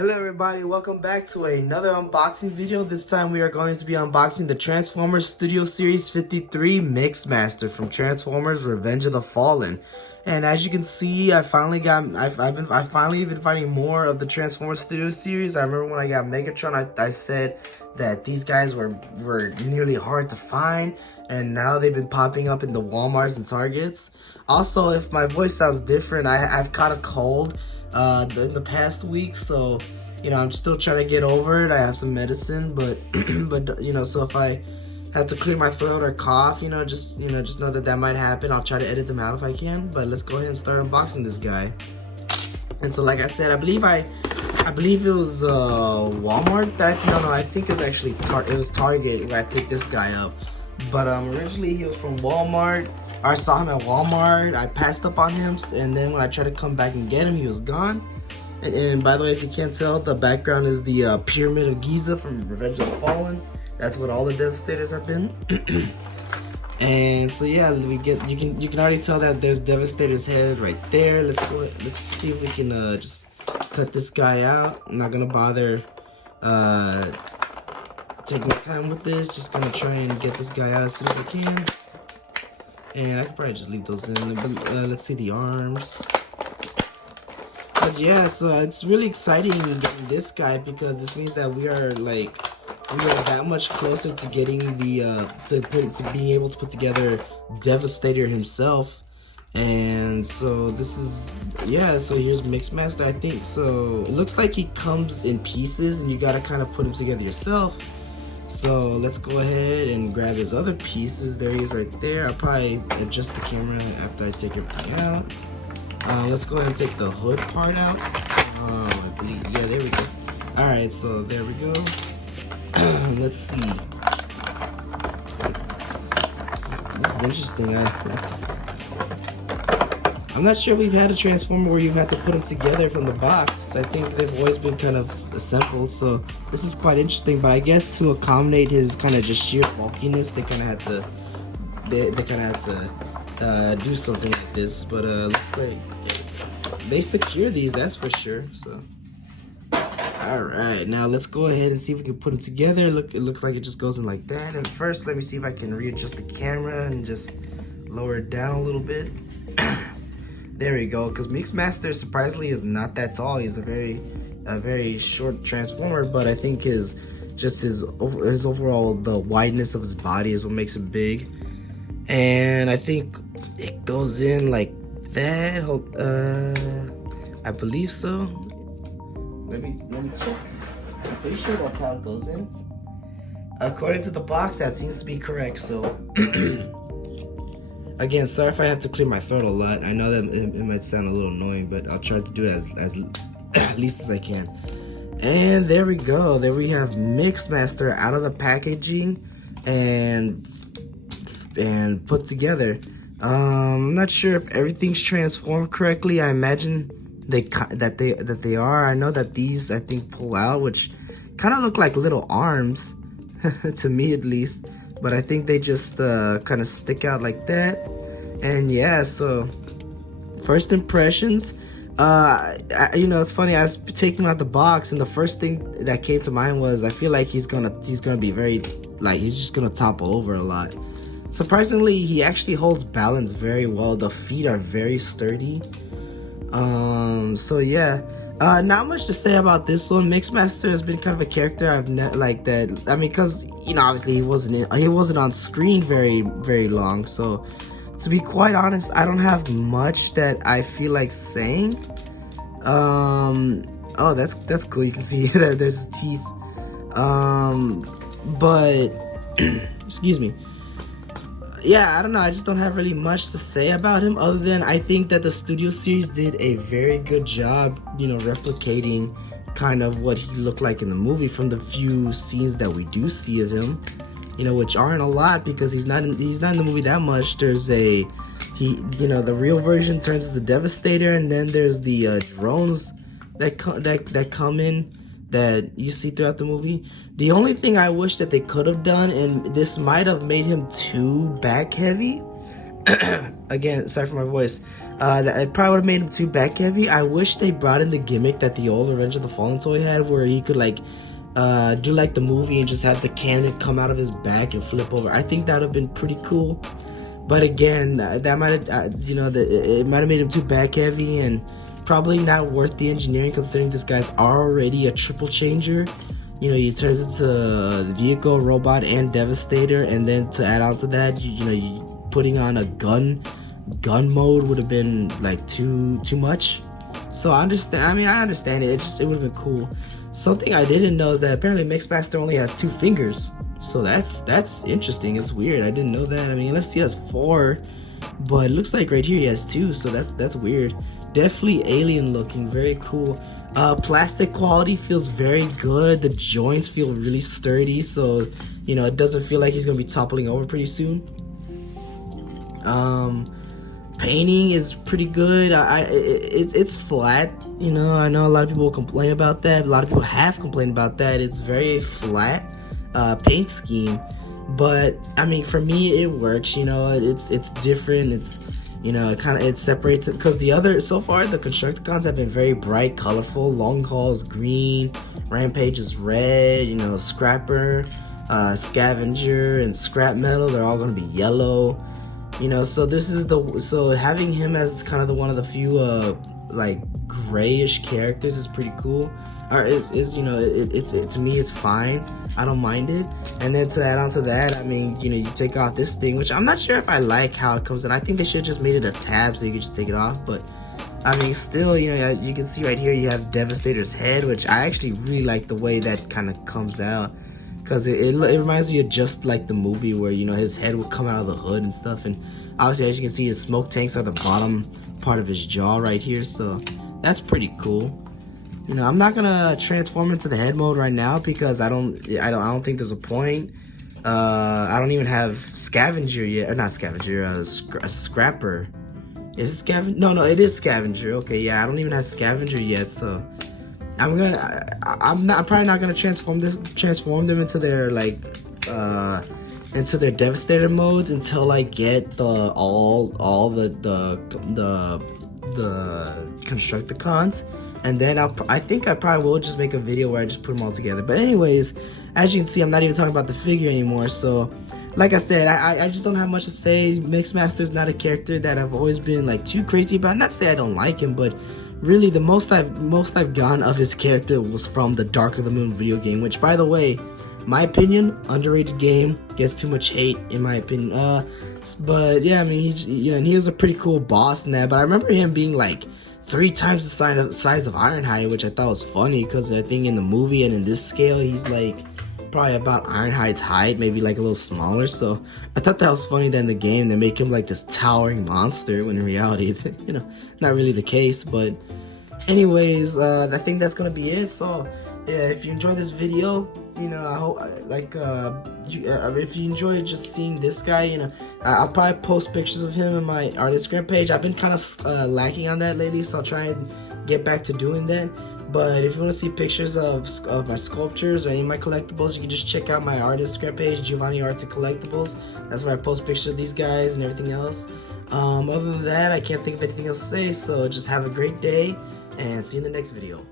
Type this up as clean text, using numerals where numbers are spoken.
Hello everybody, welcome back to another unboxing video. This time we are going to be unboxing the Transformers Studio Series 53 Mixmaster from Transformers Revenge of the Fallen. And as you can see, I've finally been finding more of the Transformers Studio Series. I remember when I got Megatron, I said that these guys were nearly hard to find, and now they've been popping up in the Walmarts and Targets. Also, if my voice sounds different, I've caught a cold in the past week, so you know, I'm still trying to get over it. I have some medicine, but you know, so if I have to clear my throat or cough, just know that might happen. I'll try to edit them out if I can, but let's go ahead and start unboxing this guy. And so, like I said, I believe it was Walmart that I think it was actually it was Target where I picked this guy up. But originally he was from Walmart. I saw him at Walmart. I passed up on him, and then when I tried to come back and get him, he was gone. And by the way, if you can't tell, the background is the Pyramid of Giza from Revenge of the Fallen. That's what all the Devastators have been. And so yeah, you can already tell that there's Devastator's head right there. Let's see if we can just cut this guy out. I'm not gonna bother taking my time with this. Just gonna try and get this guy out as soon as I can. And I could probably just leave those in. But let's see the arms. But yeah, so it's really exciting getting this guy, because this means that we are that much closer to getting the to being able to put together Devastator himself. And so this is, yeah, so here's Mixmaster, I think. So it looks like he comes in pieces and you gotta kind of put him together yourself. So let's go ahead and grab his other pieces. There he is right there. I'll probably adjust the camera after I take everything out. Let's go ahead and take the hood part out. I believe, yeah, there we go. Alright, so there we go. Let's see. This is interesting. I'm not sure we've had a Transformer where you've had to put them together from the box. I think they've always been kind of assembled, so this is quite interesting. But I guess to accommodate his kind of just sheer bulkiness, they kind of had to do something like this. But looks like they secure these, that's for sure. So all right, now let's go ahead and see if we can put them together. It looks like it just goes in like that. And first, let me see if I can readjust the camera and just lower it down a little bit. There we go, because Mixmaster surprisingly is not that tall. He's a very short Transformer, but I think his overall, the wideness of his body is what makes him big. And I think it goes in like that. I believe so. Let me check. I'm pretty sure that's how it goes in. According to the box, that seems to be correct. So again, sorry if I have to clear my throat a lot. I know that it might sound a little annoying, but I'll try to do it as least as I can. And there we go. There we have Mixmaster out of the packaging and put together. I'm not sure if everything's transformed correctly. I imagine that they are. I know that these, I think, pull out, which kind of look like little arms to me at least. But I think they just kind of stick out like that. And yeah, so first impressions. It's funny. I was taking out the box, and the first thing that came to mind was I feel like he's gonna be very, he's just gonna topple over a lot. Surprisingly, he actually holds balance very well. The feet are very sturdy. So yeah. Not much to say about this one. Mixmaster has been kind of a character I've that. I mean, because obviously he wasn't on screen very long. So to be quite honest, I don't have much that I feel like saying. Oh, that's cool. You can see that there's his teeth. But excuse me. Yeah, I don't know. I just don't have really much to say about him, other than I think that the Studio Series did a very good job, replicating kind of what he looked like in the movie from the few scenes that we do see of him, which aren't a lot because he's not in the movie that much. There's the real version turns into Devastator, and then there's the drones that come in that you see throughout the movie. The only thing I wish that they could have done, and this might have made him too back heavy, again, sorry for my voice, It probably would have made him too back heavy. I wish they brought in the gimmick that the old Revenge of the Fallen toy had, where he could like do like the movie and just have the cannon come out of his back and flip over. I think that would have been pretty cool. But again, that might have, it might have made him too back heavy and probably not worth the engineering, considering this guy's already a triple changer. You know, he turns into the vehicle, robot, and Devastator, and then to add on to that, you putting on a gun mode would have been like too much. So I understand. I mean, I understand it. It would have been cool. Something I didn't know is that apparently Mixmaster only has 2 fingers. So that's interesting. It's weird. I didn't know that. I mean, unless he has 4, but it looks like right here he has 2. So that's weird. Definitely alien looking. Very cool. Plastic quality feels very good. The joints feel really sturdy. So it doesn't feel like he's gonna be toppling over pretty soon. Painting is pretty good. It's flat. I know a lot of people will complain about that. A lot of people have complained about that. It's very flat paint scheme, but I mean, for me, it works. It's different. It's it separates it, because so far the Constructicons have been very bright, colorful. Long Haul is green, Rampage is red. Scrapper, Scavenger, and Scrap Metal, they're all going to be yellow. So this is so having him as kind of one of the few like grayish characters is pretty cool. Or to me it's fine. I don't mind it. And then to add on to that, I mean, you take off this thing, which I'm not sure if I like how it comes in. I think they should have just made it a tab so you could just take it off. But I mean, still, you can see right here you have Devastator's head, which I actually really like the way that kind of comes out. Because it reminds me of just like the movie where, his head would come out of the hood and stuff. And obviously, as you can see, his smoke tanks are the bottom part of his jaw right here. So that's pretty cool. I'm not going to transform into the head mode right now because I don't think there's a point. I don't even have Scavenger yet. Or not Scavenger, Scrapper. Is it Scavenger? No, it is Scavenger. Okay, yeah, I don't even have Scavenger yet, so I'm probably not gonna transform them into their into their Devastator modes until I get all the Constructicons, and then I think I probably will just make a video where I just put them all together. But anyways, as you can see, I'm not even talking about the figure anymore. So like I said, I just don't have much to say. Mixmaster is not a character that I've always been like too crazy about. Not to say I don't like him, but really the most I've gotten of his character was from the Dark of the Moon video game, which, by the way, my opinion, underrated game, gets too much hate in my opinion. But yeah, I mean, he was a pretty cool boss in that. But I remember him being like 3 times the size of Ironhide, which I thought was funny because I think in the movie and in this scale he's like probably about Ironhide's height, maybe like a little smaller. So I thought that was funny that in the game they make him like this towering monster, when in reality, not really the case. But anyways, I think that's gonna be it. So yeah, if you enjoyed this video, I hope if you enjoyed just seeing this guy, I'll probably post pictures of him in my Artistgram page. I've been kind of lacking on that lately, so I'll try and get back to doing that. But if you want to see pictures of my sculptures or any of my collectibles, you can just check out my Artistgram page, Giovanni Arts and Collectibles. That's where I post pictures of these guys and everything else. Other than that, I can't think of anything else to say, so just have a great day and see you in the next video.